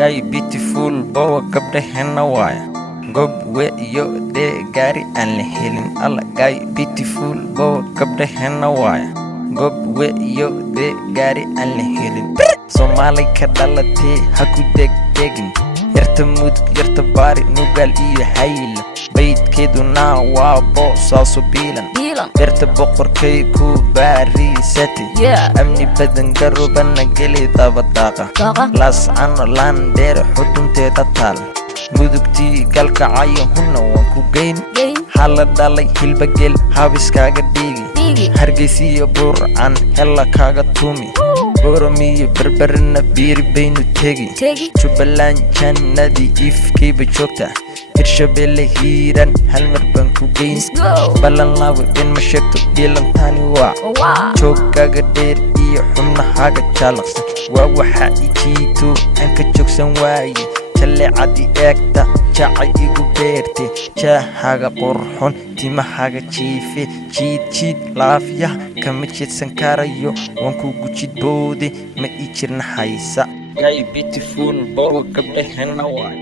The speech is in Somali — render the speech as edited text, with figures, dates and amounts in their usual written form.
Guy beautiful bow gabdhahena waaya gob iyo dee gaari aan la helin alla guy beautiful bow gabdhahena waaya gob iyo dee gaari aan la helin Soomaali ka dhalatay ha ku degdegin yarta mudug yarta baari nugaal iyo hayl baydkeeduna waa boosaaso biilan yarta boqorkay ku baarisatay amni badan garubana geli dabadaaqa laas ano laandheer xudunteeda taal mudugtii galkacayo huna waan ku geyn hala dhalay hilbageel habiskaaga dhiigi hargeysiyo burcan hela kaaga tuumi boromiyo berberina biiri baynu tegi jubbaland jannadii ifkayba joogta hirshabelle hiiran hal mar baan ku geyn ballan labo in ma sheegto dhiilantaani waa joogkaaga dheer iyo xubnahaaga jaalaqsan waa waxa ijiito aan ka joogsan waaye jaleecadii eegta jacay igu beerte jaahaga qurxon timahaaga jiife jiid laafyaha kama jeedsan karayo waan kugu jidboode ma ii jirna haysa guy beautiful bow gabdhahena waay